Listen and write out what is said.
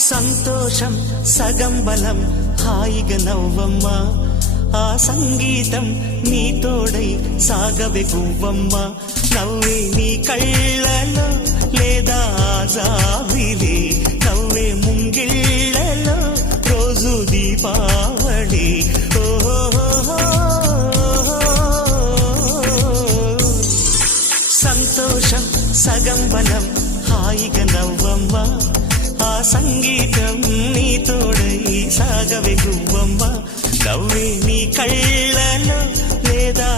సంతోషం సగం బలం హాయిగా నవ్వమ్మ ఆ సంగీతం నీ తోడై సాగవే గువ్వమ్మ నవ్వే నీ కళ్ళలో లేదా జాబిలి నవ్వే ముంగిళ్ళలో రోజు దీపావళి సంతోషం సగం బలం హాయిగా నవ్వమ్మ ఆ సంగీతం నీ తోడై సాగవే గువ్వమ్మ నవ్వే నీ కళ్ళలో లేదా